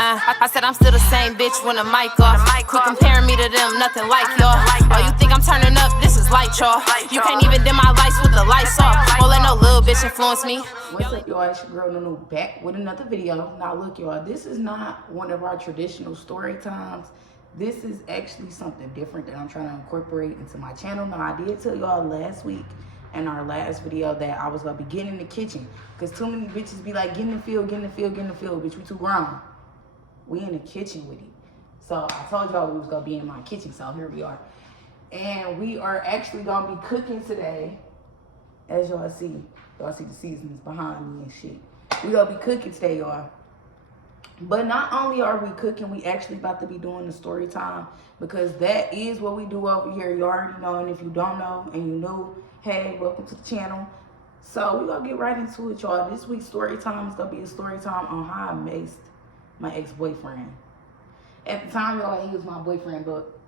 I said I'm still the same bitch when the mic off. Quit comparing me to them, nothing like y'all. Oh, you think I'm turning up? This is light, y'all. You can't even dim my lights with the lights off. Won't let no little bitch influence me. What's up, y'all? It's your girl Nunu back with another video. Now look, y'all, this is not one of our traditional story times. This is actually something different that I'm trying to incorporate into my channel. Now I did tell y'all last week in our last video that I was gonna be getting in the kitchen, because too many bitches be like, get in the field, get in the field, get in the field. Bitch, we too grown. We in the kitchen with it. So I told y'all we was gonna be in my kitchen, so here we are. And we are actually gonna be cooking today. As y'all see the seasonings behind me and shit. We gonna be cooking today, y'all. But not only are we cooking, we actually about to be doing the story time, because that is what we do over here. You already know, and if you don't know and you new, hey, welcome to the channel. So we gonna get right into it, y'all. This week's story time is gonna be a story time on how I maced my ex-boyfriend. At the time, y'all, he was my boyfriend, but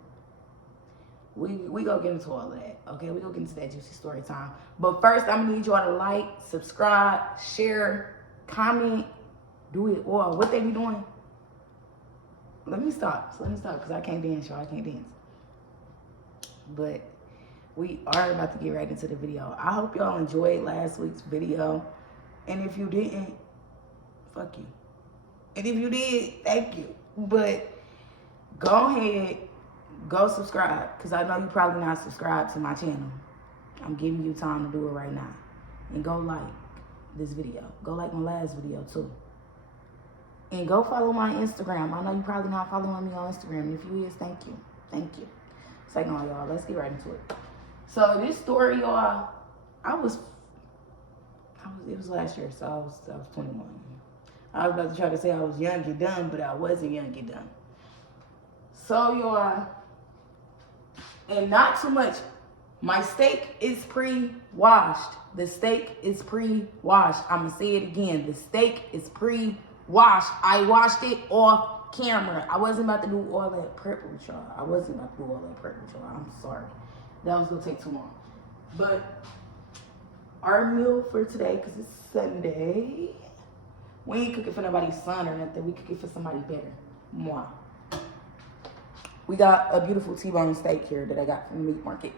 we gonna get into all of that, okay? We gonna get into that juicy story time. But first, I'm gonna need y'all to like, subscribe, share, comment, do it all. What they be doing? Let me stop, because I can't dance, y'all. I can't dance. But we are about to get right into the video. I hope y'all enjoyed last week's video. And if you didn't, fuck you. And if you did, thank you. But go ahead, go subscribe, because I know you probably not subscribed to my channel. I'm giving you time to do it right now. And go like this video. Go like my last video too. And go follow my Instagram. I know you probably not following me on Instagram. If you is, thank you. Thank you. Second on, y'all. Let's get right into it. So this story, y'all, it was last year, so I was 21. I was about to try to say I was young and dumb, but I wasn't young and dumb. So, y'all, and not too much. My steak is pre-washed. The steak is pre-washed. I'm going to say it again. The steak is pre-washed. I washed it off camera. I wasn't about to do all that prep with y'all. I'm sorry. That was going to take too long. But our meal for today, because it's Sunday, we ain't cooking for nobody's son or nothing. We cooking for somebody better. Moi. We got a beautiful T-bone steak here that I got from the meat market.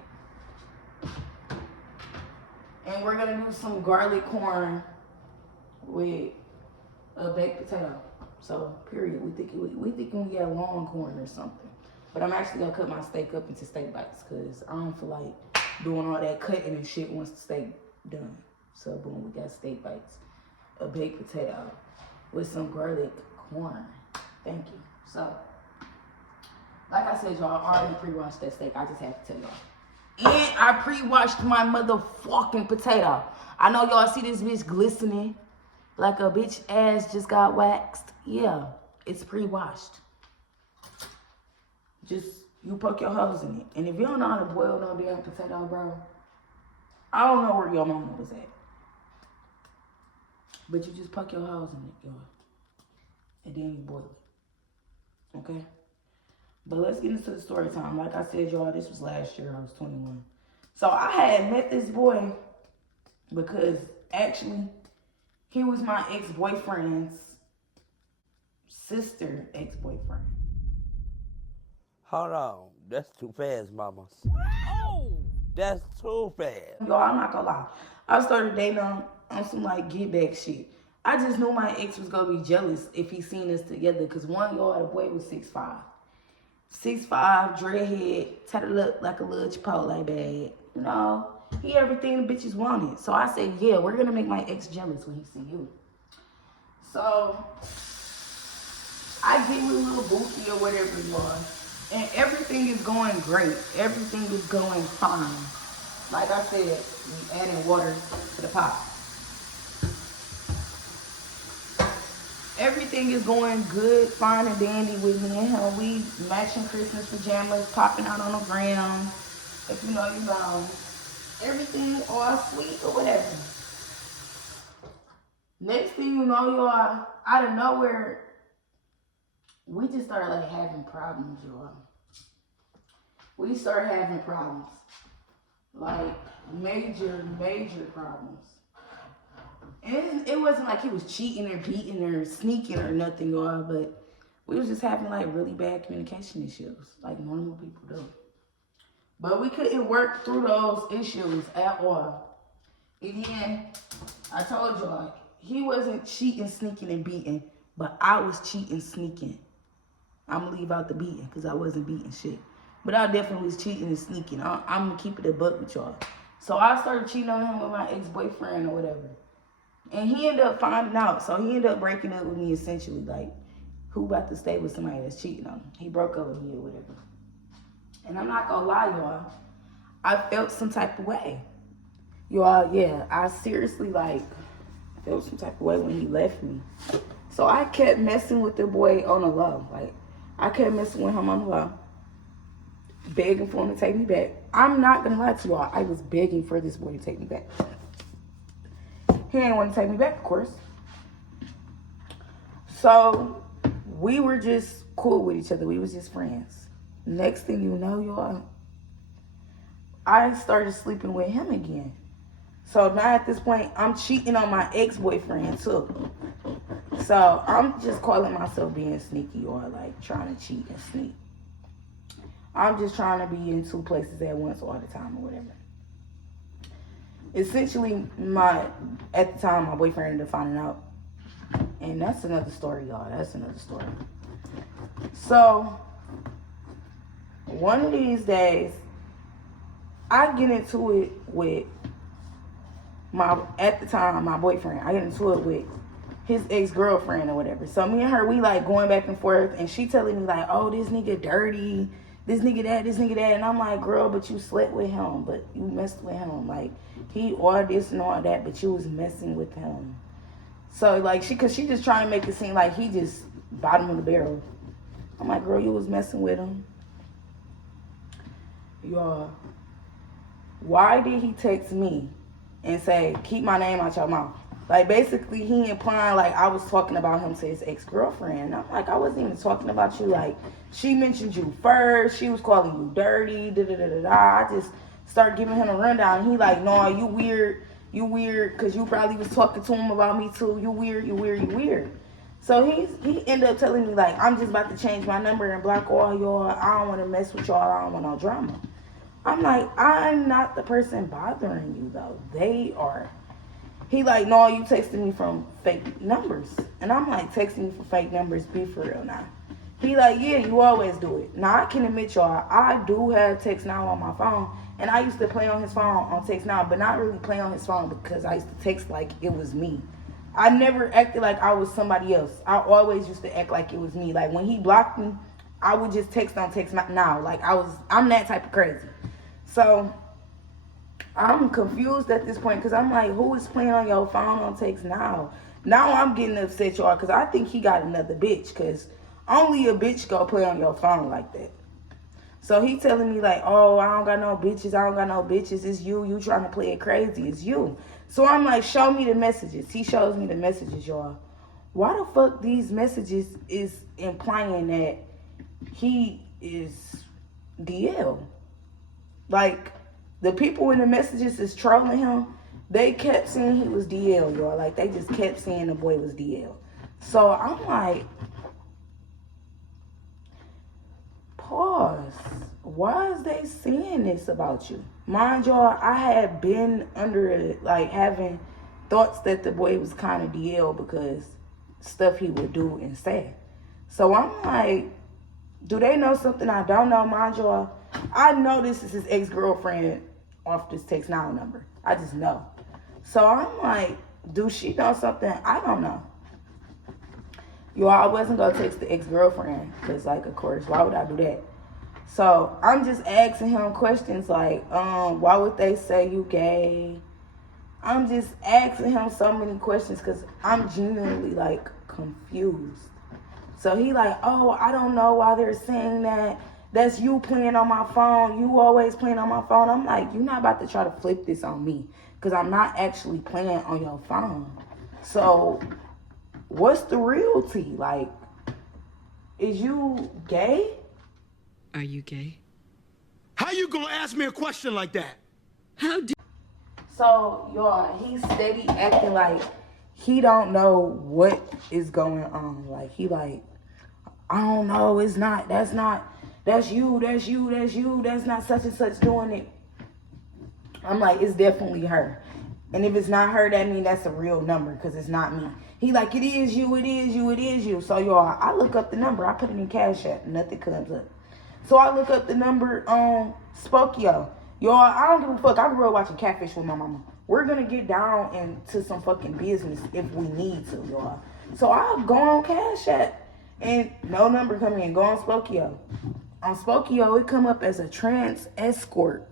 And we're gonna do some garlic corn with a baked potato. So, period. We thinking we got long corn or something. But I'm actually gonna cut my steak up into steak bites, because I don't feel like doing all that cutting and shit once the steak done. So, boom, we got steak bites. A baked potato with some garlic corn. Thank you. So, like I said, y'all, I already pre-washed that steak. I just have to tell y'all. And I pre-washed my motherfucking potato. I know y'all see this bitch glistening like a bitch ass just got waxed. Yeah, it's pre-washed. Just, you poke your holes in it. And if you don't know how to boil no damn potato, bro, I don't know where your mama was at. But you just poke your holes in it, y'all. And then you boil it. Okay? But let's get into the story time. Like I said, y'all, this was last year. I was 21. So I had met this boy because actually he was my ex-boyfriend's sister ex-boyfriend. Hold on. That's too fast, mama. Oh, that's too fast. Y'all, I'm not gonna lie. I started dating on some like get back shit. I just knew my ex was gonna be jealous if he seen us together, because one, y'all, the boy was 6'5". 6'5", dreadhead, tatted up like a little Chipotle bag. You know, he everything the bitches wanted. So I said, yeah, we're gonna make my ex jealous when he see you. So I get with a little booty or whatever it was. And everything is going great. Everything is going fine. Like I said, we adding water to the pot. Everything is going good, fine and dandy with me and him. We matching Christmas pajamas, popping out on the ground. If you know, you know. Everything all sweet or whatever. Next thing you know, y'all, out of nowhere, we just started like having problems, y'all. We started having problems. Like major problems. And it wasn't like he was cheating or beating or sneaking or nothing, y'all, but We was just having like really bad communication issues, like normal people do. But we couldn't work through those issues at all. And then I told y'all, he wasn't cheating, sneaking, and beating, but I was cheating, sneaking. I'm gonna leave out the beating because I wasn't beating shit. But I definitely was cheating and sneaking. I'm gonna keep it a buck with y'all. So I started cheating on him with my ex-boyfriend or whatever. And he ended up finding out. So he ended up breaking up with me essentially. Like, who about to stay with somebody that's cheating on him? He broke up with me or whatever. And I'm not gonna lie, y'all. I felt some type of way. Y'all, yeah, I seriously, like, felt some type of way when he left me. So I kept messing with the boy on the low. Like, I kept messing with him on the low. Begging for him to take me back. I'm not gonna lie to y'all. I was begging for this boy to take me back. He didn't want to take me back, of course. So we were just cool with each other. We was just friends. Next thing you know, y'all, I started sleeping with him again. So now at this point, I'm cheating on my ex-boyfriend too. So I'm just calling myself being sneaky or like trying to cheat and sneak. I'm just trying to be in two places at once all the time or whatever. Essentially, at the time, my boyfriend ended up finding out. And that's another story, y'all. That's another story. So, one of these days, I get into it with at the time, my boyfriend. I get into it with his ex-girlfriend or whatever. So me and her, we like going back and forth. And she telling me like, oh, this nigga dirty. This nigga that. And I'm like, girl, but you slept with him. But you messed with him. Like, he all this and all that. But you was messing with him. So, like, cause she just trying to make it seem like he just bottom of the barrel. I'm like, girl, you was messing with him. Y'all, why did he text me and say, keep my name out your mouth? Like, basically, he implying, like, I was talking about him to his ex-girlfriend. And I'm like, I wasn't even talking about you. Like, she mentioned you first. She was calling you dirty, da-da-da-da-da. I just started giving him a rundown. And he like, no, you weird. You weird because you probably was talking to him about me, too. You weird. So he ended up telling me, like, I'm just about to change my number and block all y'all. I don't want to mess with y'all. I don't want no drama. I'm like, I'm not the person bothering you, though. They are. He like, no, you texting me from fake numbers. And I'm like, texting me from fake numbers, be for real now. He like, yeah, you always do it. Now, I can admit, y'all, I do have text now on my phone. And I used to play on his phone on text now, but not really play on his phone because I used to text like it was me. I never acted like I was somebody else. I always used to act like it was me. Like, when he blocked me, I would just text on text now. Like, I'm that type of crazy. So I'm confused at this point because I'm like, who is playing on your phone on text now? Now I'm getting upset, y'all, because I think he got another bitch because only a bitch go play on your phone like that. So he telling me like, oh, I don't got no bitches. It's you. You trying to play it crazy. It's you. So I'm like, show me the messages. He shows me the messages, y'all. Why the fuck these messages is implying that he is DL? Like, the people in the messages is trolling him. They kept saying he was DL, y'all. Like, they just kept saying the boy was DL. So I'm like, pause. Why is they saying this about you? Mind y'all, I had been under it, like, having thoughts that the boy was kind of DL because stuff he would do and say. So I'm like, do they know something I don't know? Mind y'all, I know this is his ex-girlfriend off this text now number. I just know. So I'm like, do she know something I don't know? Y'all, I wasn't going to text the ex-girlfriend because, like, of course, why would I do that? So I'm just asking him questions like, why would they say you gay? I'm just asking him so many questions because I'm genuinely, like, confused. So he like, oh, I don't know why they're saying that. That's you playing on my phone. You always playing on my phone. I'm like, you're not about to try to flip this on me because I'm not actually playing on your phone. So what's the realty? Like, is you gay? Are you gay? How you gonna ask me a question like that? So, y'all, he's steady acting like he don't know what is going on. Like, he like, I don't know, it's not, that's you, that's not such and such doing it. I'm like, it's definitely her. And if it's not her, that means that's a real number because it's not me. He like, it is you, it is you, it is you. So, y'all, I look up the number. I put it in Cash App. Nothing comes up. So, I look up the number on Spokio. Y'all, I don't give a fuck. I grew up watching Catfish with my mama. We're going to get down into some fucking business if we need to, y'all. So, I go on Cash App and no number come in. Go on Spokio. On Spokio, it come up as a trans escort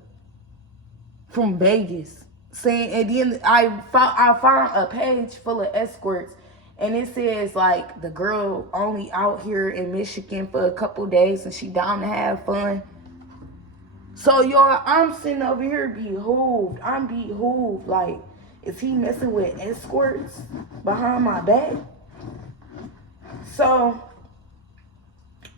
from Vegas. Saying, and then I found a page full of escorts, and it says like the girl only out here in Michigan for a couple days, and she down to have fun. So y'all, I'm sitting over here behooved. I'm behooved. Like, is he messing with escorts behind my back? So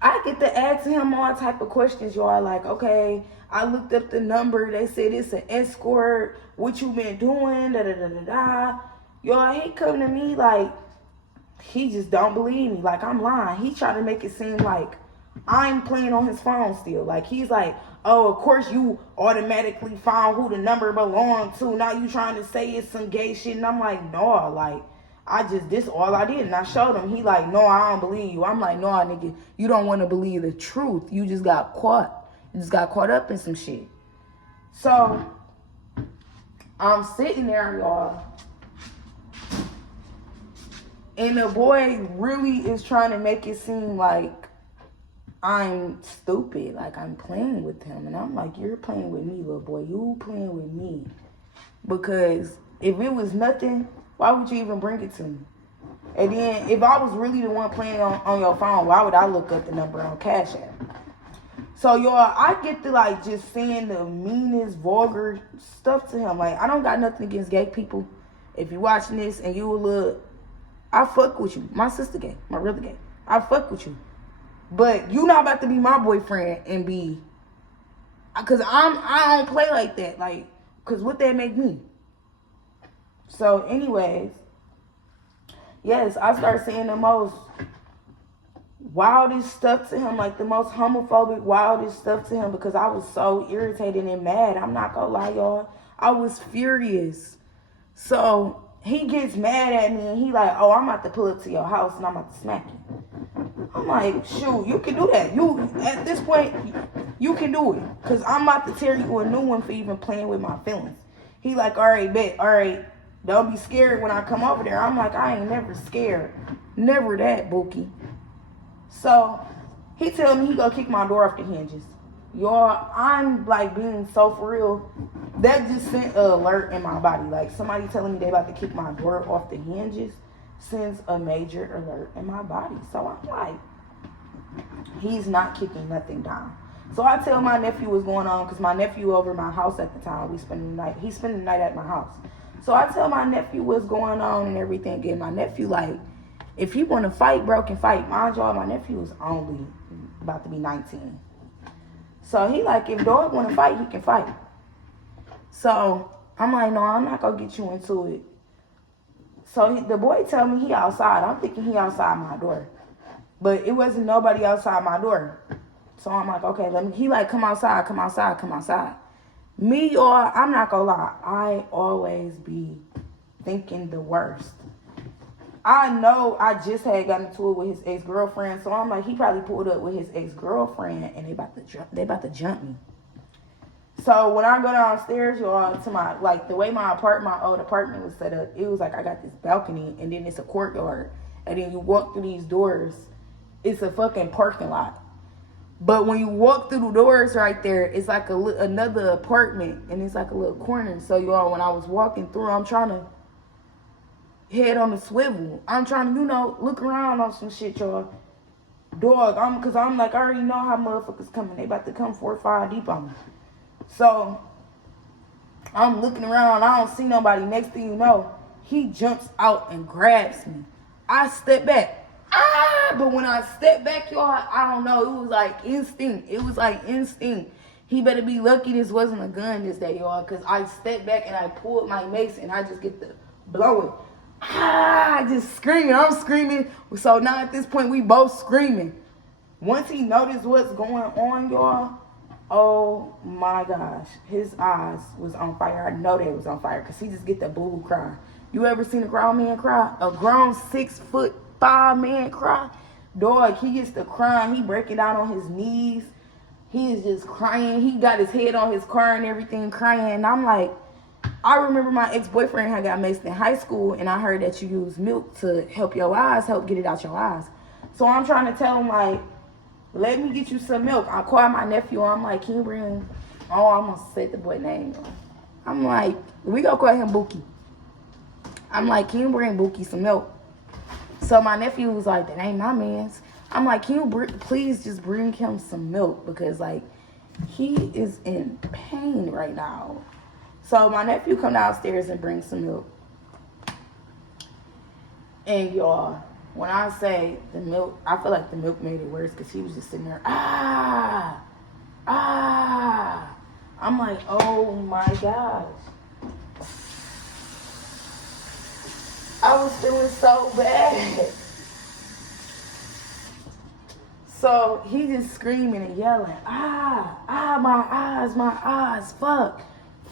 I get to ask him all type of questions, y'all. Like, okay, I looked up the number. They said it's an escort. What you been doing? Da da da da da. Y'all, he come to me like he just don't believe me. Like I'm lying. He trying to make it seem like I'm playing on his phone still. Like he's like, oh, of course you automatically found who the number belonged to. Now you trying to say it's some gay shit. And I'm like, no, like this all I did. And I showed him. He like, no, I don't believe you. I'm like, no, nigga, you don't want to believe the truth. You just got caught. You just got caught up in some shit. So I'm sitting there, y'all. And the boy really is trying to make it seem like I'm stupid. Like I'm playing with him. And I'm like, you're playing with me, little boy. You playing with me. Because if it was nothing, why would you even bring it to me? And then if I was really the one playing on your phone, why would I look up the number on Cash App? So, y'all, I get to, like, just saying the meanest, vulgar stuff to him. Like, I don't got nothing against gay people. If you watching this and you a little, I fuck with you. My sister gay. My brother gay. I fuck with you. But you not about to be my boyfriend and be, because I don't play like that. Like, because what that make me? So, anyways, yes, I start saying the most wildest stuff to him, like the most homophobic, wildest stuff to him because I was so irritated and mad. I'm not gonna lie, y'all. I was furious. So he gets mad at me and he like, oh, I'm about to pull up to your house and I'm about to smack you. I'm like, shoot, you can do that. You, at this point, you can do it. Because I'm about to tear you a new one for even playing with my feelings. He like, all right, bet, all right. Don't be scared when I come over there. I'm like, I ain't never scared. Never that, Bookie. So he tell me he gonna kick my door off the hinges. Y'all, I'm like being so for real. That just sent an alert in my body. Like somebody telling me they about to kick my door off the hinges sends a major alert in my body. So I'm like, he's not kicking nothing down. So I tell my nephew what's going on because my nephew over my house at the time. We spending the night. He's spending the night at my house. So I tell my nephew what's going on and everything. And my nephew like, if he want to fight, bro, can fight. Mind y'all, my nephew is only about to be 19. So he like, if dog want to fight, he can fight. So I'm like, no, I'm not going to get you into it. So the boy tell me he outside. I'm thinking he outside my door. But it wasn't nobody outside my door. So I'm like, okay, he like, come outside, come outside, come outside. Me, y'all, I'm not going to lie. I always be thinking the worst. I know I just had gotten into it with his ex-girlfriend, so I'm like, he probably pulled up with his ex-girlfriend, and they about to jump me. So when I go downstairs, y'all, to my, like, the way my old apartment was set up, it was like I got this balcony, and then it's a courtyard, and then you walk through these doors, it's a fucking parking lot. But when you walk through the doors right there, it's like another apartment, and it's like a little corner. So, y'all, when I was walking through, I'm trying to head on the swivel. I'm trying to, look around on some shit, y'all. Dog, because I'm like, I already know how motherfuckers coming. They about to come 4 or 5 deep on me. So, I'm looking around. I don't see nobody. Next thing you know, he jumps out and grabs me. I step back. But when I step back, y'all, I don't know. It was like instinct. He better be lucky this wasn't a gun this day, y'all. Because I stepped back and I pulled my mace and I just get the blowing. Just screaming. I'm screaming. So now at this point, we both screaming. Once he noticed what's going on, y'all, oh my gosh, his eyes was on fire. I know they was on fire because he just get the boo cry. You ever seen a grown man cry? A grown 6'5" man cry? Dog, he gets to crying. He breaking down on his knees. He is just crying. He got his head on his car and everything crying. And I'm like, I remember my ex-boyfriend had got maced in high school, and I heard that you use milk to help your eyes, help get it out your eyes. So I'm trying to tell him, like, let me get you some milk. I called my nephew. I'm like, can you bring, oh, I'm going to say the boy name. I'm like, we going to call him Bookie. I'm like, can you bring Bookie some milk? So my nephew was like, that ain't my man's. I'm like, can you please just bring him some milk? Because, like, he is in pain right now. So my nephew come downstairs and bring some milk. And y'all, when I say the milk, I feel like the milk made it worse because he was just sitting there, ah. I'm like, oh my gosh. I was feeling so bad. So he just screaming and yelling, my eyes, fuck,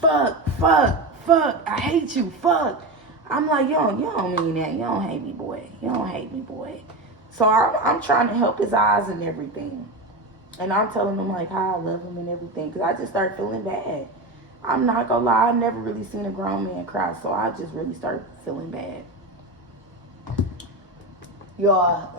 I hate you, fuck. I'm like, you don't mean that. You don't hate me, boy. So I'm trying to help his eyes and everything. And I'm telling him, like, how I love him and everything. Because I just started feeling bad. I'm not going to lie. I've never really seen a grown man cry. So I just really started feeling bad. Y'all.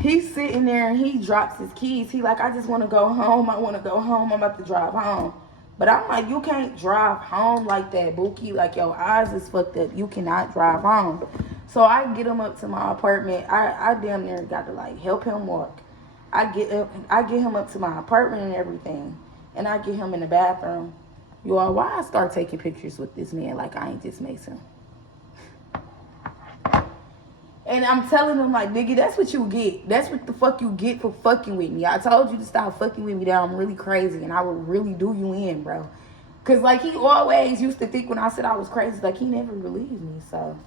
He's sitting there and he drops his keys. He like, I just want to go home. I'm about to drive home. But I'm like, you can't drive home like that, Bookie. Like, your eyes is fucked up. You cannot drive home. So I get him up to my apartment. I damn near got to, like, help him walk. I get him up to my apartment and everything. And I get him in the bathroom. Y'all, why I start taking pictures with this man like I ain't just maced him? And I'm telling him, like, nigga, that's what you get. That's what the fuck you get for fucking with me. I told you to stop fucking with me that I'm really crazy and I would really do you in, bro. Because, like, he always used to think when I said I was crazy, like, he never believed me. So,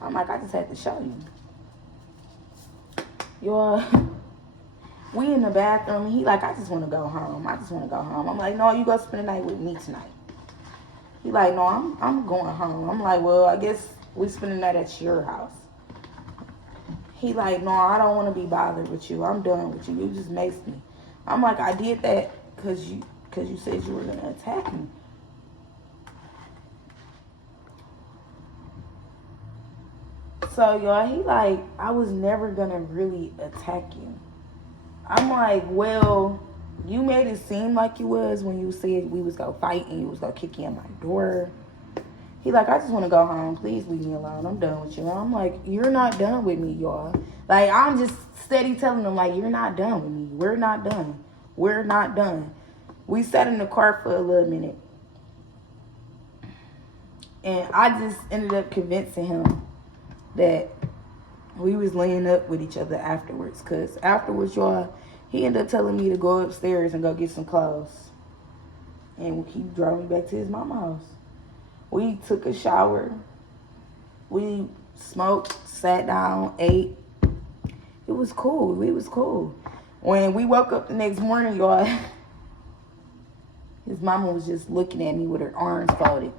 I'm like, I just had to show you. Y'all, we in the bathroom and he like, I just want to go home. I'm like, no, you go spend the night with me tonight. He like, no, I'm going home. I'm like, well, I guess we spend the night at your house. He like, no, I don't want to be bothered with you. I'm done with you. You just maced me. I'm like, I did that because you said you were going to attack me. So, y'all, he like, I was never going to really attack you. I'm like, well, you made it seem like you was when you said we was going to fight and you was going to kick in my door. He like, I just want to go home. Please leave me alone. I'm done with you. And I'm like, you're not done with me, y'all. Like, I'm just steady telling him, like, you're not done with me. We're not done. We sat in the car for a little minute. And I just ended up convincing him that we was laying up with each other afterwards. Because afterwards, y'all, he ended up telling me to go upstairs and go get some clothes. And he drove me back to his mama's house. We took a shower. We smoked, sat down, ate. It was cool. When we woke up the next morning, y'all, his mama was just looking at me with her arms folded.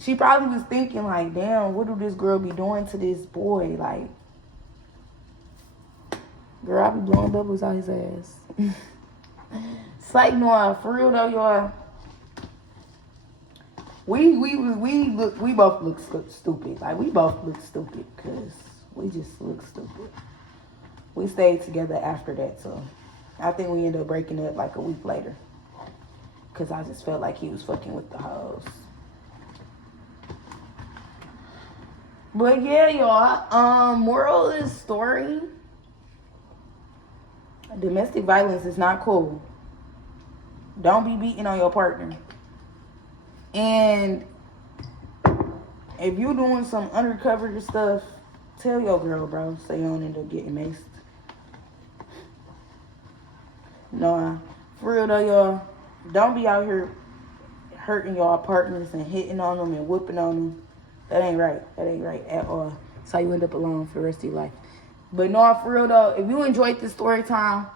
She probably was thinking, like, damn, what do this girl be doing to this boy? Like, girl, I be blowing bubbles out his ass. It's like, no, for real though, y'all. We both look stupid. Like, we both look stupid because we just look stupid. We stayed together after that, so I think we ended up breaking up like a week later because I just felt like he was fucking with the hoes. But yeah, y'all, moral of the story, domestic violence is not cool. Don't be beating on your partner. And if you doing some undercover stuff, tell your girl, bro, so you don't end up getting maced. No, for real though, y'all, don't be out here hurting y'all partners and hitting on them and whooping on them. That ain't right at all. That's how you end up alone for the rest of your life. But no, for real though, if you enjoyed this story time,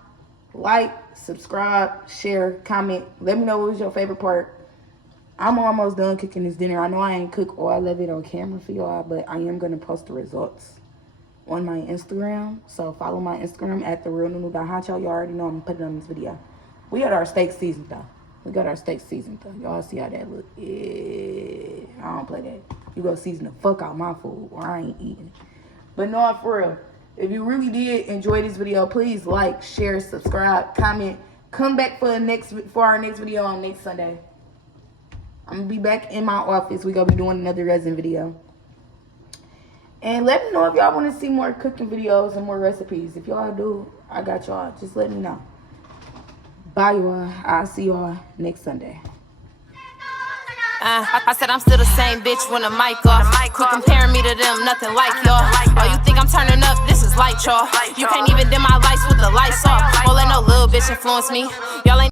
like, subscribe, share, comment. Let me know what was your favorite part. I'm almost done cooking this dinner. I know I ain't cook all of it on camera for y'all, but I am going to post the results on my Instagram. So follow my Instagram at therealnunu.hot. Y'all already know I'm putting it on this video. We got our steak seasoned though. Y'all see how that look. Yeah, I don't play that. You go season the fuck out my food or I ain't eating it. But no, for real. If you really did enjoy this video, please like, share, subscribe, comment. Come back for our next video on next Sunday. I'm going to be back in my office. We're going to be doing another resin video. And let me know if y'all want to see more cooking videos and more recipes. If y'all do, I got y'all. Just let me know. Bye, y'all. I'll see y'all next Sunday. I said I'm still the same bitch when the mic off. Quit comparing me to them, nothing like y'all. Oh, you think I'm turning up? This is light, y'all. You can't even dim my lights with the lights off. Won't let no little bitch influence me. Y'all ain't